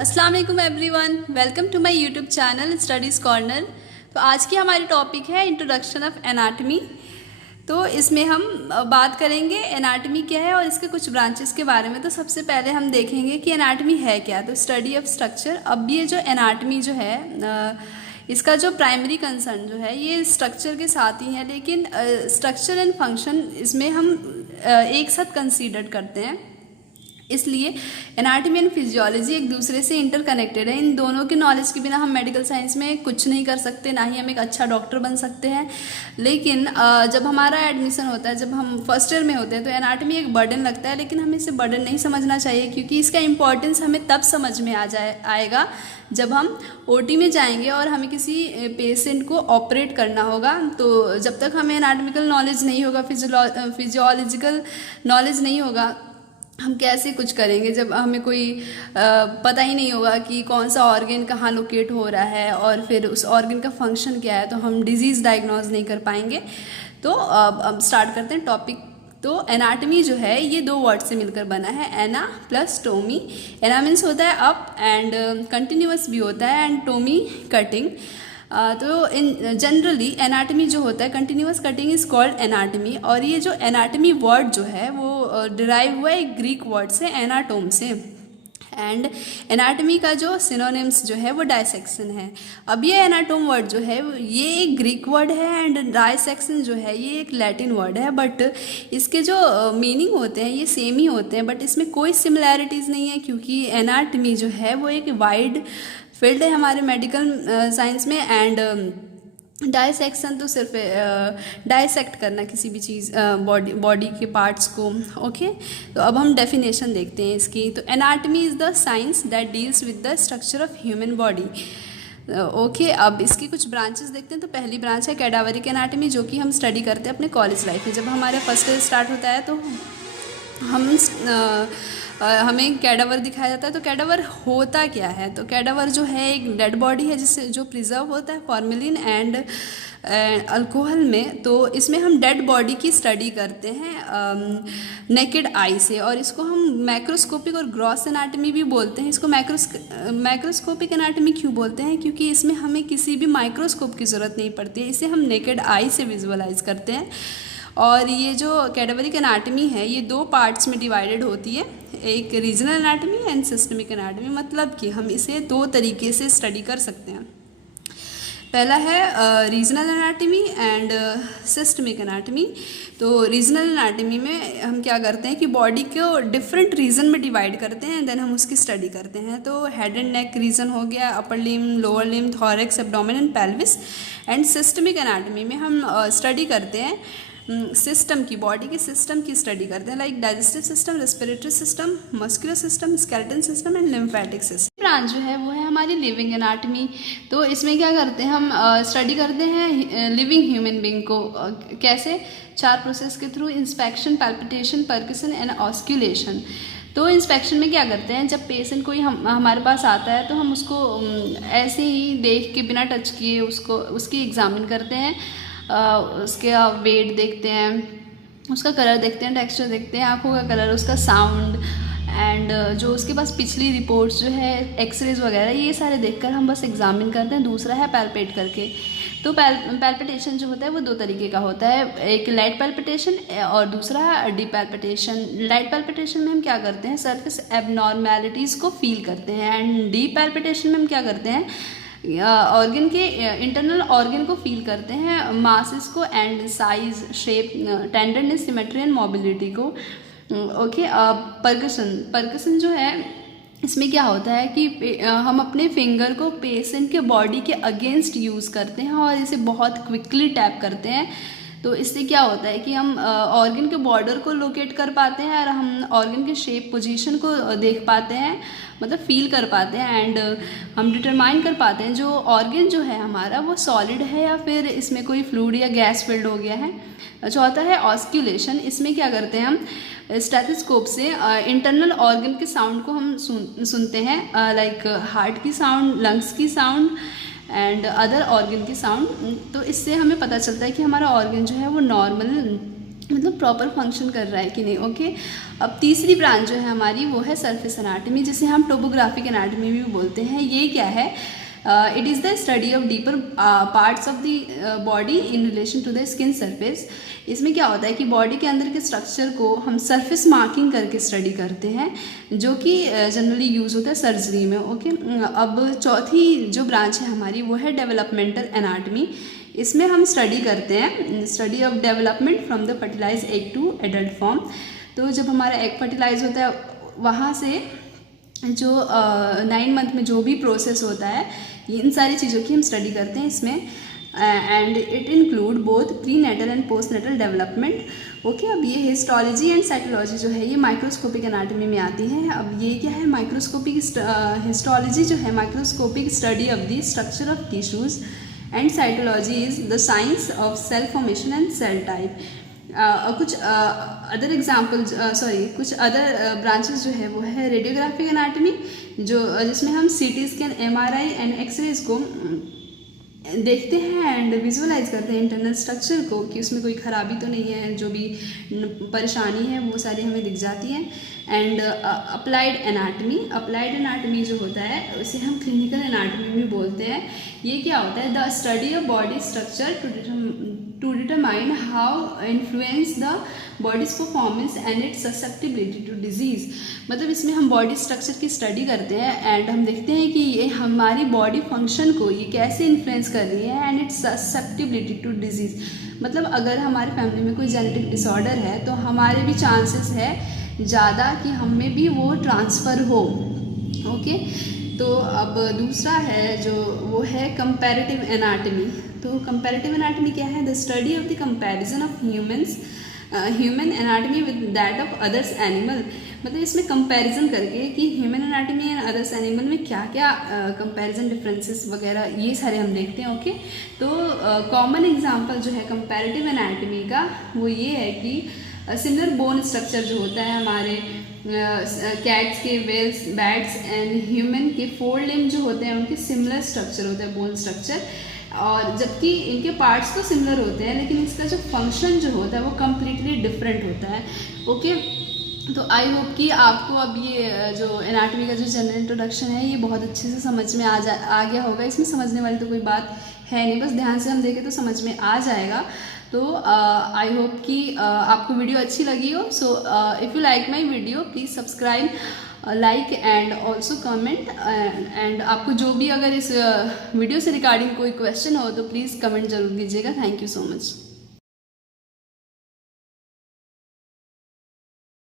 अस्सलाम वालेकुम everyone, welcome to my YouTube channel Studies Corner. तो आज की हमारी टॉपिक है इंट्रोडक्शन ऑफ एनाटमी। तो इसमें हम बात करेंगे एनाटमी क्या है और इसके कुछ ब्रांचेस के बारे में। तो सबसे पहले हम देखेंगे कि एनाटमी है क्या। तो स्टडी ऑफ स्ट्रक्चर। अब ये जो एनाटमी जो है इसका जो प्राइमरी कंसर्न जो है ये स्ट्रक्चर के साथ ही है, लेकिन स्ट्रक्चर एंड फंक्शन इसमें हम एक साथ कंसीडर करते हैं। इसलिए एनाटमी एंड फिजियोलॉजी एक दूसरे से इंटरकनेक्टेड है। इन दोनों के नॉलेज के बिना हम मेडिकल साइंस में कुछ नहीं कर सकते, ना ही हम एक अच्छा डॉक्टर बन सकते हैं। लेकिन जब हमारा एडमिशन होता है, जब हम फर्स्ट ईयर में होते हैं, तो एनाटमी एक बर्डन लगता है, लेकिन हमें इसे बर्डन नहीं समझना चाहिए, क्योंकि इसका इंपॉर्टेंस हमें तब समझ में आएगा जब हम ओटी में जाएंगे और हमें किसी पेशेंट को ऑपरेट करना होगा। तो जब तक हमें एनाटमिकल नॉलेज नहीं होगा, फिजियोलॉजिकल नॉलेज नहीं होगा, हम कैसे कुछ करेंगे जब हमें कोई पता ही नहीं होगा कि कौन सा ऑर्गन कहाँ लोकेट हो रहा है और फिर उस ऑर्गन का फंक्शन क्या है, तो हम डिजीज़ डायग्नोज नहीं कर पाएंगे। तो अब स्टार्ट करते हैं टॉपिक। तो एनाटमी जो है ये दो वर्ड से मिलकर बना है, एना प्लस टोमी। एना मीन्स होता है अप एंड कंटिन्यूअस भी होता है, एंड टोमी कटिंग। तो इन जनरली एनाटमी जो होता है, continuous cutting is called anatomy. और ये जो एनाटमी वर्ड जो है वो डिराइव हुआ है एक ग्रीक वर्ड से, एनाटोम से। एंड एनाटमी का जो सिनोनिम्स जो है वो डायसेक्शन है। अब ये एनाटोम वर्ड जो है ये एक ग्रीक वर्ड है, एंड डायसेक्शन जो है ये एक लैटिन वर्ड है। बट इसके जो मीनिंग होते हैं ये सेम ही होते हैं, बट इसमें कोई सिमिलैरिटीज़ नहीं है, क्योंकि एनाटमी जो है वो एक वाइड फील्ड है हमारे मेडिकल साइंस में। एंड डायसेक्शन तो सिर्फ डायसेक्ट करना किसी भी चीज़ बॉडी के पार्ट्स को। ओके, तो अब हम डेफिनेशन देखते हैं इसकी। तो anatomy is the science that deals with the structure of human body. Okay, अब इसकी कुछ ब्रांचेस देखते हैं। तो पहली ब्रांच है कैडावरिक एनाटमी, जो कि हम स्टडी करते हैं अपने कॉलेज लाइफ में। जब हमारा फर्स्ट ईयर स्टार्ट होता है तो हमें कैडावर दिखाया जाता है। तो कैडावर होता क्या है? तो कैडावर जो है एक डेड बॉडी है जिससे जो प्रिजर्व होता है फॉर्मेलिन एंड अल्कोहल में। तो इसमें हम डेड बॉडी की स्टडी करते हैं नेकेड आई से, और इसको हम मैक्रोस्कोपिक और ग्रॉस एनाटमी भी बोलते हैं। इसको मैक्रोस्कोपिक एनाटमी क्यों बोलते हैं? क्योंकि इसमें हमें किसी भी माइक्रोस्कोप की ज़रूरत नहीं पड़ती है, इसे हम नेकेड आई से विजुअलाइज करते हैं। और ये जो कैडावरिक एनाटमी है ये दो पार्ट्स में डिवाइडेड होती है, एक regional anatomy and systemic anatomy. मतलब कि हम इसे दो तरीके से स्टडी कर सकते हैं। पहला है regional anatomy and systemic anatomy. तो रीजनल एनाटमी में हम क्या करते हैं कि बॉडी को डिफरेंट रीजन में डिवाइड करते हैं, देन हम उसकी स्टडी करते हैं। तो हेड एंड नेक रीजन हो गया, upper limb, lower limb, thorax, abdomen and pelvis. And systemic anatomy में हम स्टडी करते हैं सिस्टम की, बॉडी के सिस्टम की स्टडी करते हैं, like digestive system, respiratory system, muscular system, skeleton system and lymphatic system. Branch जो है वो है हमारी लिविंग एनाटमी। तो इसमें क्या करते हैं हम स्टडी करते हैं लिविंग ह्यूमन बीइंग को। कैसे? 4 प्रोसेस के through, inspection, palpitation, percussion and auscultation. तो इंस्पेक्शन में क्या करते हैं, जब पेशेंट कोई हमारे पास आता है तो हम उसको ऐसे ही देख के बिना टच किए उसकी एग्जामिन करते हैं। उसके वेट देखते हैं, उसका कलर देखते हैं, टेक्सचर देखते हैं, आँखों का कलर, उसका साउंड, एंड जो उसके पास पिछली रिपोर्ट्स जो है, एक्सरेज वगैरह, ये सारे देखकर हम बस एग्जामिन करते हैं। दूसरा है पैल्पेट करके। तो पैल्पिटेशन जो होता है वो 2 तरीके का होता है, एक लाइट पैल्पिटेशन और दूसरा है डीप पैल्पिटेशन। लाइट पैल्पिटेशन में हम क्या करते हैं, सरफेस एबनॉर्मेलिटीज़ को फील करते हैं, एंड डीप पैल्पिटेशन में हम क्या करते हैं, ऑर्गन के इंटरनल ऑर्गन को फील करते हैं, मासेस को and size, shape, tenderness, symmetry and mobility को। ओके, परकशन जो है इसमें क्या होता है कि हम अपने फिंगर को पेशेंट के बॉडी के अगेंस्ट यूज़ करते हैं और इसे बहुत क्विकली टैप करते हैं। तो इससे क्या होता है कि हम ऑर्गन के बॉर्डर को लोकेट कर पाते हैं और हम ऑर्गन के शेप, पोजीशन को देख पाते हैं, मतलब फील कर पाते हैं, एंड हम डिटरमाइन कर पाते हैं जो ऑर्गन जो है हमारा वो सॉलिड है या फिर इसमें कोई फ्लूइड या गैस फिल्ड हो गया है। चौथा है ऑस्क्यूलेशन। इसमें क्या करते हैं हम स्टेथोस्कोप से इंटरनल ऑर्गन के साउंड को हम सुनते हैं, लाइक हार्ट की साउंड, लंग्स की साउंड एंड अदर ऑर्गन की साउंड। तो इससे हमें पता चलता है कि हमारा ऑर्गन जो है वो नॉर्मल मतलब प्रॉपर फंक्शन कर रहा है कि नहीं। ओके, अब तीसरी ब्रांच जो है हमारी वो है सरफेस एनाटमी, जिसे हम टोपोग्राफिक एनाटमी भी बोलते हैं। ये क्या है? It is the study of deeper parts of the body in relation to the skin surface. इसमें क्या होता है कि बॉडी के अंदर के स्ट्रक्चर को हम सरफेस मार्किंग करके स्टडी करते हैं, जो कि जनरली यूज़ होता है सर्जरी में। ओके, अब चौथी जो ब्रांच है हमारी वो है डेवलपमेंटल एनाटमी। इसमें हम स्टडी करते हैं study of development from the fertilize egg to adult form. तो जब हमारा एग फर्टिलाइज होता है वहाँ से जो 9 मंथ में जो भी प्रोसेस होता है, इन सारी चीज़ों की हम स्टडी करते हैं इसमें। And it include both prenatal and postnatal development. Okay, अब ये हिस्टोलॉजी एंड साइकोलॉजी जो है ये माइक्रोस्कोपिक एनाटमी में आती है। अब ये क्या है? माइक्रोस्कोपिक हिस्टोलॉजी जो है microscopic study of the structure of tissues and cytology is the science of cell formation and cell type. कुछ अदर एग्जाम्पल कुछ अदर ब्रांचेस जो है वो है रेडियोग्राफिक एनाटमी, जिसमें हम CT scan, MRI and X-rays को देखते हैं एंड विजुअलाइज करते हैं इंटरनल स्ट्रक्चर को कि उसमें कोई ख़राबी तो नहीं है, जो भी परेशानी है वो सारी हमें दिख जाती हैं। एंड अप्लाइड एनाटमी जो होता है उसे हम क्लिनिकल एनाटमी भी बोलते हैं। ये क्या होता है? The study of body structure to determine how influence the body's performance and its susceptibility to disease. मतलब इसमें हम बॉडी स्ट्रक्चर की स्टडी करते हैं एंड हम देखते हैं कि ये हमारी बॉडी फंक्शन को ये कैसे इन्फ्लुएंस कर रही है and its susceptibility to disease. मतलब अगर हमारी फैमिली में कोई जेनेटिक डिसऑर्डर है तो हमारे भी चांसेस है ज़्यादा कि हम में भी वो ट्रांसफ़र हो। ओके, तो अब दूसरा है जो वो है कंपैरेटिव एनाटमी। तो कंपैरेटिव एनाटमी क्या है? The study of the comparison of human anatomy with that of others animal. मतलब इसमें कंपैरिजन करके कि human anatomy and others animal में क्या क्या कंपैरिजन डिफरेंसेस वगैरह ये सारे हम देखते हैं। ओके, तो कॉमन एग्जांपल जो है कंपैरेटिव एनाटमी का वो ये है कि सिमिलर बोन स्ट्रक्चर जो होता है हमारे कैट्स के, वेल्स, बैट्स एंड ह्यूमन के 4 लिम्ब जो होते हैं उनके सिमिलर स्ट्रक्चर होता है, बोन स्ट्रक्चर। और जबकि इनके पार्ट्स तो सिमिलर होते हैं लेकिन इसका जो फंक्शन जो होता है वो कम्प्लीटली डिफरेंट होता है। ओके, तो आई होप कि आपको अब ये जो एनाटमी का जो जनरल इंट्रोडक्शन है ये बहुत अच्छे से समझ में आ गया होगा। इसमें समझने वाली तो कोई बात है नहीं, बस ध्यान से हम देखें तो समझ में आ जाएगा। तो आई होप कि आपको वीडियो अच्छी लगी हो। So if you like my video please subscribe, like and also comment. And आपको जो भी अगर इस वीडियो से रिगार्डिंग कोई क्वेश्चन हो तो प्लीज़ कमेंट ज़रूर दीजिएगा। Thank you so much.